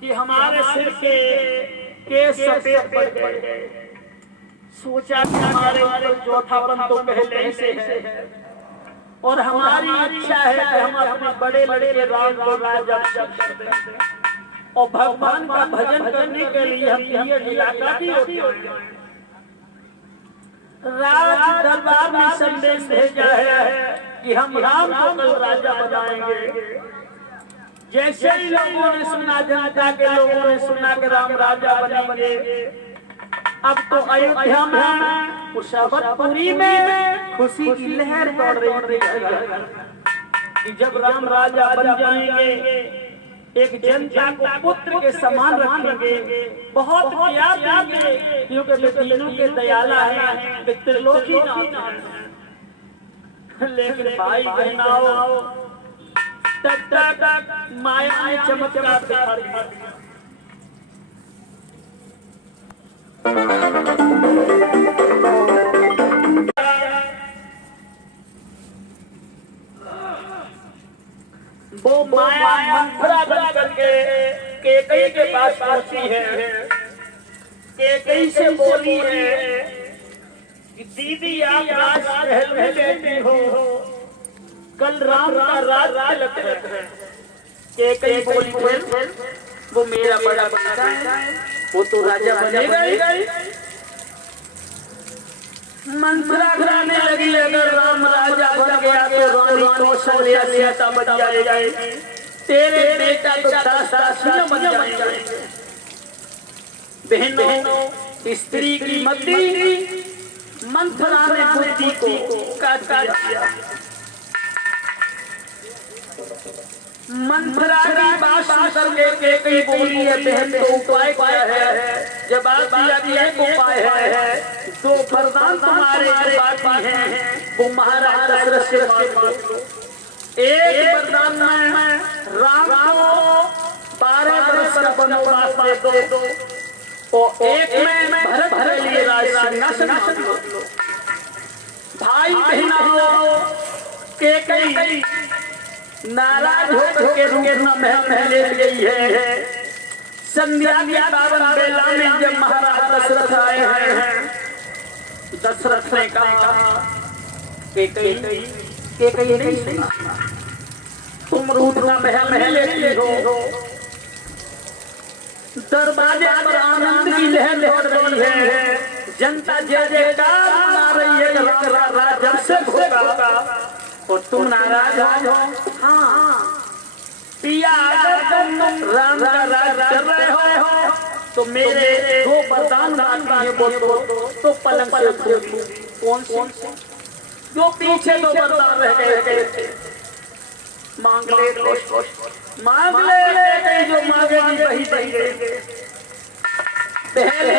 कि हमारे सिर के केस सफेद पड़ गए। सोचा कि हमारे ऊपर चौथापन तो पहले ही से है और हमारी इच्छा है कि हम अपने बड़े लड़के राम को राजा कर दें और भगवान का भजन करने के लिए हम ये इलाका भी होते हैं। राज दरबार में संदेश भेजा है कि हम राम को कल राजा बनाएंगे। जैसे ही लोगों ने सुना, जनता के लोगों ने सुना कि राम राजा बनेंगे, अब तो अयोध्या में, मुजफ्फरपुरी में खुशी की लहर दौड़ रही है कि जब राम राजा बन जाएंगे, एक जनता को पुत्र के समान रखेंगे, बहुत प्यार देंगे, क्योंकि वे तीनों के दयाला हैं, वे त्रिलोकी नाथ हैं। लेकिन भाई बहनाओ, तब तक माया ने चमत्कार दिखा दिया। वो माया मंथरा बन करके केकई के पास पहुंची है। केकई से बोली है कि दीदी आप राजमहल में बैठी हो, कल राम का राज तिलक है। केकई बोली फिर वो मेरा बड़ा बेटा है, वो तो राजा बनेगा ही। मंत्रा कराने लगी, अगर राम राजा बन गया तो रानी कौशल्या सीता बन जाएगी, तेरे बेटा तो दासियां बन जाएंगे। बहनों, स्त्री की मति मंत्रा ने बुद्धि को काट दिया। मंत्रा की बात सुन करके कई बोली है, बहन तो उपाय क्या है? जवाब दिया कि एक उपाय है, दो वरदान तुम्हारे बाकी हैं, वो महाराज दशरथ से मांगो। एक वरदान में राम को 12 वर्ष का वनवास दे दो और एक में भरत के लिए राजसिंहासन लो। भाई बहनों, केकई नाराज होकर के रूपना महल ले गई है। संध्या की पावन बेला में जब महाराज दशरथ आए हैं, दशरथ ने कहा केकई नहीं सुना, तुम रूपना महल लेती हो। दरवाजे पर आनंद की लहर दौड़ रही है, जनता जय जयकार मना रही है, राजा से होगा और तुम नाराज हो। हाँ पिया, अगर तुम राम का राज कर रहे हो तो मेरे दो वरदान बाकी हैं, बोलो तो पलंग से उठो। कौन से? जो पीछे दो वरदान रह गए थे, मांग ले जो मांगेगी वही देंगे। पहले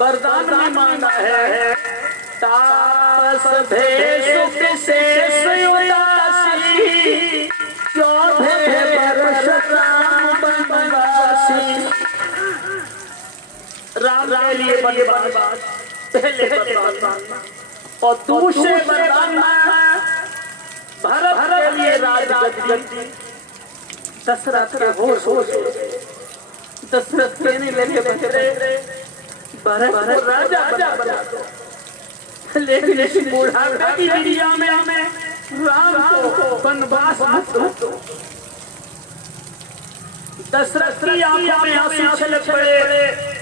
वरदान में मांगा है, तापस भेष विशेष उदासी, 14 वर्ष राम वनवासी। राम के लिए वनवास पहले वरदान, और दूसरे वरदान में भरत के लिए राजगद्दी। दशरथ के होश दशरथ कहने लगे, भरत को राजा बना दो। लेकिन इस बुढ़ापे की दुनिया में राम को वनवास मत दो। दशरथ की आंखों में आंसू छलक पड़े।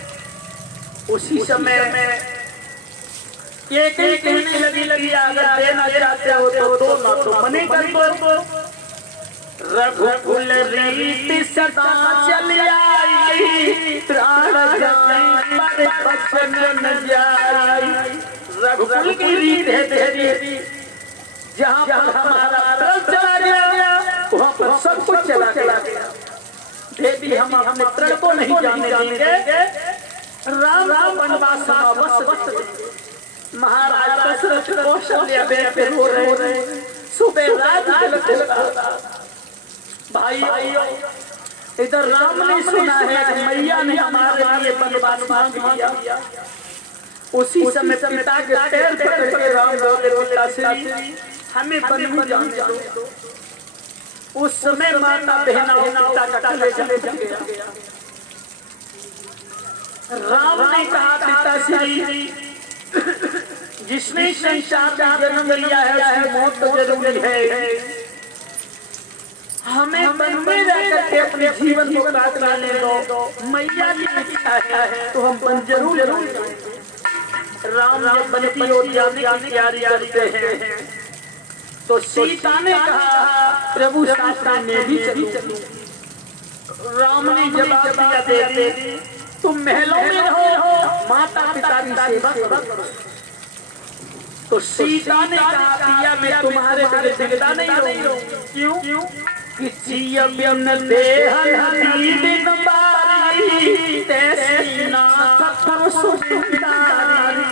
उसी समय में केकई कहने लगी, अगर देना चाहते हो तो दो, ना तो मने कर दो। रघुकुल रीति सदा चली आई, प्राण जाए पर बचन न जाए। रघुकुल की रीत है तेरी, जहाँ पर हमारा प्राण चला गया वहाँ पर सब कुछ चला गया। देवी हम अपने प्राण को नहीं जाने देंगे, राम वनवास समावस। महाराज दशरथ कौशल्या पे रो रहे, सुबह रात भाइयों, इधर राम ने सुना है कि मैया ने हमारे लिए वनवास मांग लिया। उसी समय पिता के पैर पकड़ के राम बोले, पिताश्री हमें वन जाने दो। उस समय माता बहना पिता का कलेजा जल गया। राम ने कहा पिताश्री, जिसने संसार का जन्म लिया है उसकी मौत तो जरूरी है, हमें वन में रहकर के अपने जीवन को काट लेने दो। मैया की इच्छा है तो हम वन जरूर राम जब वन की ओर जाने की तैयारी करते हैं तो सीता ने कहा प्रभु साथ में भी चलूं। राम ने जवाब दिया देवी तुम महलों में रहो, माता पिता की सेवा करो। तो सीता ने कहा पिया मैं तुम्हारे बगैर जिंदा नहीं रहूंगी। क्यों? किसी अबियन देहनी बिन बारी तैसी नाथ सुखदारी।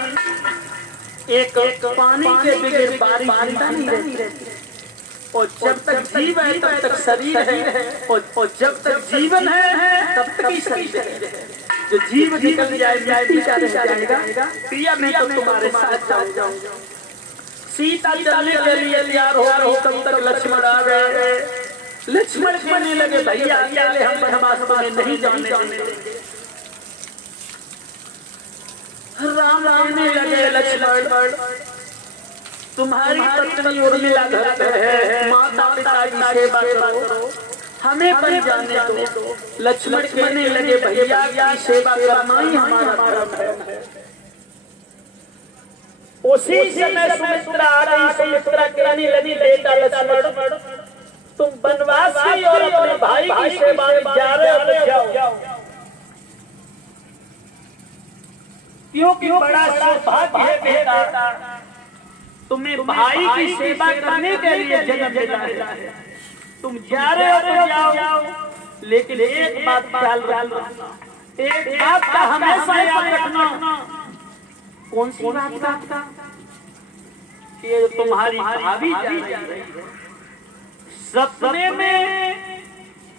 एक पानी के बगैर बारी जिंदा नहीं रहती, और जब तक जीव है तब तक शरीर है, और जब तक जीवन है तब तक ही शरीर है। जो जीव निकल जाए मिट्टी का रह जाएगा। प्रिया मैं तो तुम्हारे साथ जाऊंगा। सीता चलने के लिए तैयार हो रही, तब तक लक्ष्मण आ गए। लक्ष्मण कहने लगे भैया अकेले हम वनवास में नहीं जाने देंगे। राम कहने लगे लक्ष्मण तुम्हारी पत्नी उर्मिला घर पर है, माता पिता की सेवा करो, हमें बन जाने दो। लक्ष्मण कहने लगे भैया की सेवा करना ही हमारा धर्म है। उसी समय सुमित्रा आ रही। सुमित्रा कहने लगी बेटा लक्ष्मण तुम वनवासी और अपने भाई की सेवा में जा रहे हो तो जाओ, क्योंकि बड़ा सौभाग्य है बेटा तुम्हें भाई की सेवा करने के लिए जन्म मिला है। तुम जा रहे हो तो जाओ, लेकिन एक बात ख्याल रखना, एक बात का हमेशा याद रखना। कौन सी बात का? ये तुम्हारी भाभी जा रही है, सपने में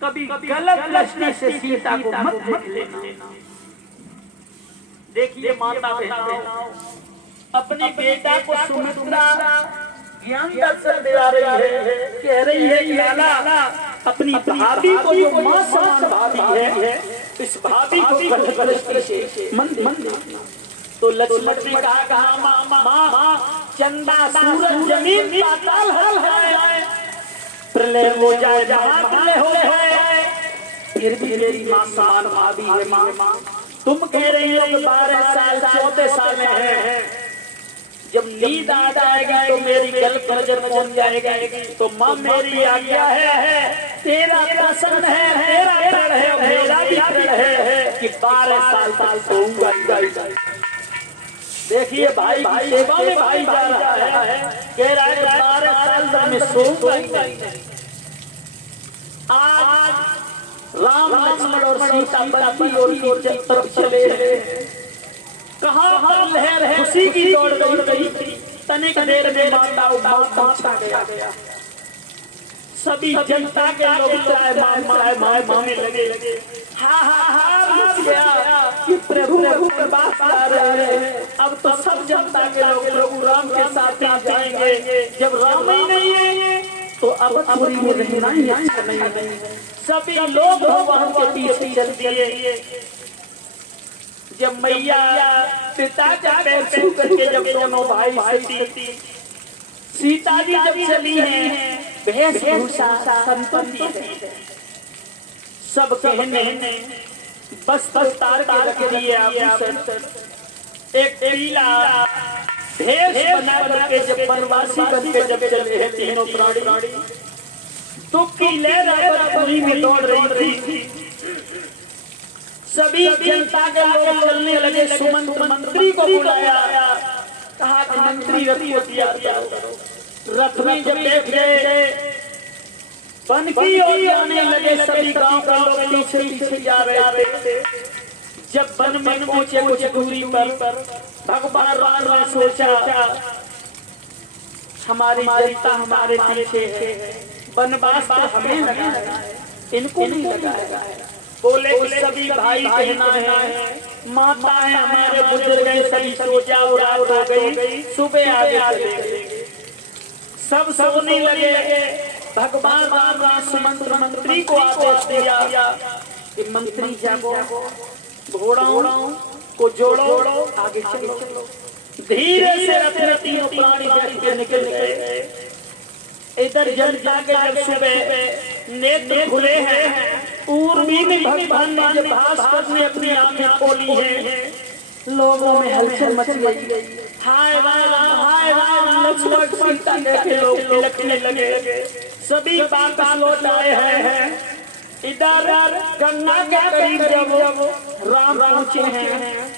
कभी गलत दृष्टि से सीता को मत देख लेना। देखिए माता बहनों, अपनी बेटा को सुमित्रा ज्ञान दर्शन दिला रही है, कह रही है कि लाला अपनी भाभी को जो मां समान भाभी है, इस भाभी को गलत दृष्टि से मन देखना। तो लक्ष्मण ने कहा मां चंदा सूरज जमीन पाताल हल है, प्रलय हो जाए महाप्रलय हो जाए, फिर भी मेरी मां समान भाभी है। मां तुम कह रही हो 12 साल 14 साल में है, जब नींद आ जाएगी तो मेरी गल पर जब पहुंच जाएगी तो मां मेरी आज्ञा है, तेरा प्रसन्न है, तेरा प्रण है, मेरा भी प्रण है कि 12 साल सोऊंगा। देखिए भाई सेवा में भाई जा रहा है, कह रहा है 12 साल तक मैं सोऊंगा। आज राम लक्ष्मण और सीता बंदी और की तरफ चले हैं। कहाँ हर लहर है खुशी की दौड़ गई, तनिक देर में माता छा गया। सभी जनता के लोग चाहे माने लगे। हाँ गया कि प्रभु बात कर रहे हैं। अब तो सब जनता के लोग राम के साथ जाएंगे। जब राम ही नहीं है तो अब पूरी में रहना ही अच्छा नहीं। सभी लोग भगवान के पीछे चल दिए। जब मैया पिता का पैर छू करके जब दोनों भाई सीता जी जब चली हैं, वेशभूषा संतुष्टि है, सब कहने बस तार के रख दिए आभूषण, एक पीला भेष बना करके जब वनवासी बन के जब चले हैं तीनों प्राणी, दुख की लहर पूरी में दौड़ रही थी। सभी जनता के लोग चलने लगे। सुमंत मंत्री को बुलाया, कहा कि मंत्री रथ में जब बैठ गए वन की ओर जाने लगे। सभी गांव के लोग पीछे जा रहे थे। जब वन में पहुंचे कुछ दूरी पर भगवान राम ने सोचा हमारी जनता हमारे पीछे है, वनवास तो हमें लगा है, इनको नहीं लगा है। बोले सभी भाई बहना है, माता है, हमारे बुजुर्ग गए, सभी सो जाओ, रात हो गई, सुबह आगे चलेंगे। सब सोने लगे। भगवान राम सुमंत मंत्री को आदेश दिया कि मंत्री जागो, घोड़ों को जोड़ो, आगे चलो। धीरे से अपने तीनों प्राणी बैठ के निकल गए। इधर जनता के जब सुबह नेत्र खुले हैं, उर्मी में भगवान ने जब भास्कर ने अपनी आंखें खोली हैं, लोगों में हलचल मच गई। हाय राम लक्ष्मण सीता देखे लोग तिलकने लगे। सभी वापस लौट आए हैं। इधर गंगा के करीब जब राम पहुंचे हैं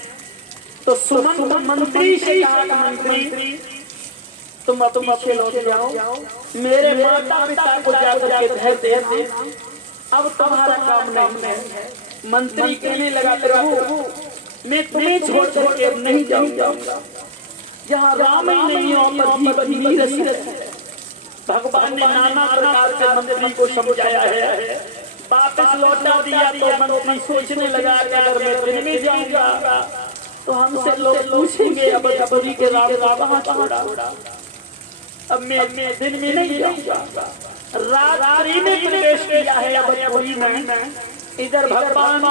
तो सुमंत मंत्री से कहा, मंत्री तुम पीछे लौट जाओ, मेरे माता पिता को जाकर के धैर्य देना, अब तुम्हारा काम नहीं है। मंत्री कहने लगा, प्रभु मैं तुम्हें छोड़ करके नहीं जाऊंगा, जहाँ राम ही नहीं हो पर जीवन रस है। भगवान ने नाना प्रकार से मंत्री को समझाया है, वापस लौटा दिया तो मंत्री सोचने लगा कि अगर मैं दिन में जाऊंगा तो हमसे लोग पूछेंगे अब जबरी के राम कहाँ छोड़ा, अब मैं दिन में नहीं जाऊंगा, रात्रि में प्रवेश किया है अब पूरी में। इधर भगवान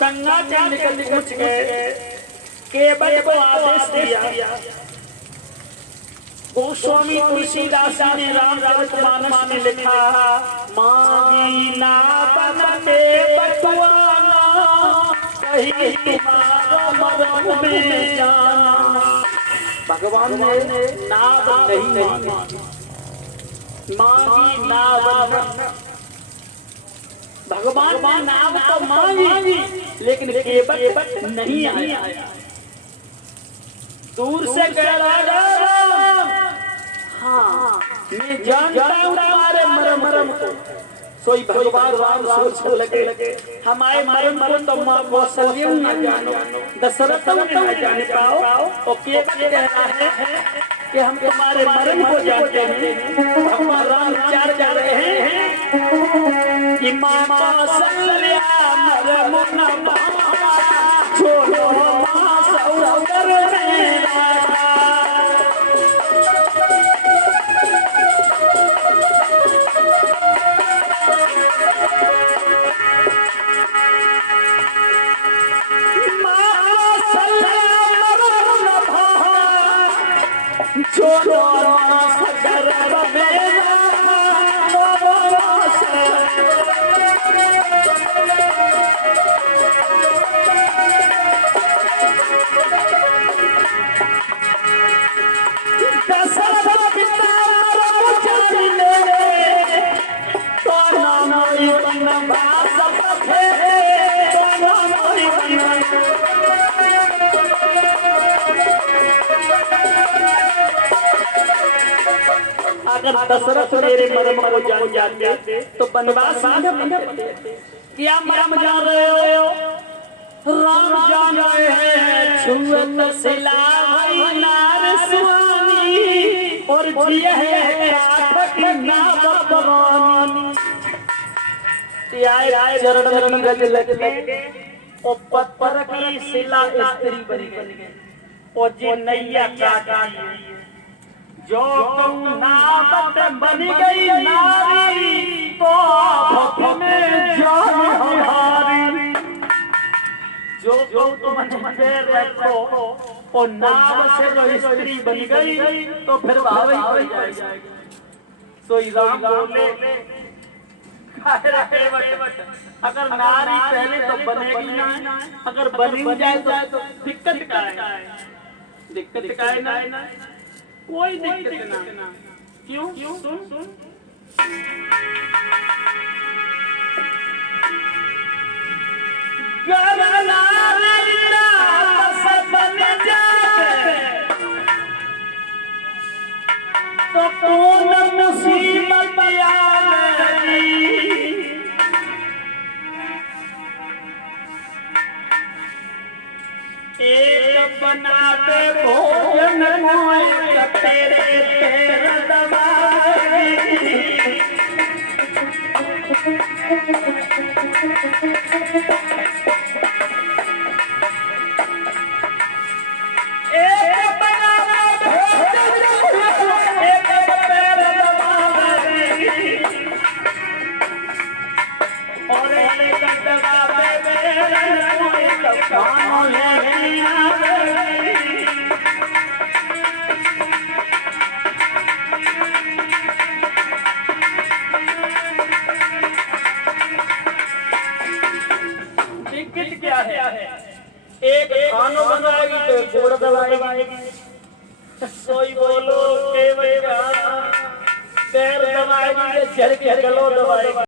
गंगा के निकल पहुंच गए। केवल को आदेश दिया। गोस्वामी तुलसीदास ने रामचरितमानस में लिखा, मांगी ना बनते बटुआना, कहीं तुम्हारा मरम में जाना। भगवान ने नाव नहीं मांगी, नाव भगवान ने नाव तो मांगी लेकिन केवल नहीं आया। दूर से कह रहा, हाँ मैं जानता हूँ तुम्हारे मरम को। सोई भगवान राम सोचने लगे, हमारे मरम को तुम कौशल्य न जानो, दशरथ न जान पाओ, और केवल कह रहा है कि हम तुम्हारे मरम को जानते हैं। भगवान राम विचार कर रहे हैं कि माँ कौशल्या मरम न छोड़ो, माँ सौकर मेरा। अगर दशरथ मेरे मरम को जान जाते तो बनवास क्या मरम जान रहे हो? राम जान रहे हैं छुअत सिला नार सुहानी और जिया है आठक नाव परानी। आए चरण में रज लगे और पत्थर की शिला स्त्री बन गई और जी नैया काटी। जो नावत बन गई नारी तो भक्त में जान हमारी। जो तुम मुझे रखो और नाव से जो स्त्री बन गई तो फिर भाव ही हो जाएगी। तो राम बोले अगर नारी पहले तो बनेगी ना, अगर बन जाए तो दिक्कत का है, दिक्कत का है ना, कोई दिक्कत ना। क्यों? सुन तो कौन मुसीबत एक बनाते भोजन तेरे तेरा दबाई। एक बनाते भोजन एक तेरा दबाई और एक दबावे मेरा एक खानो बनवाएगी तो एक गोड़ दबाएगी। कोई बोलो के पैर दबाएगी, झड़ के गलो दबाएगी।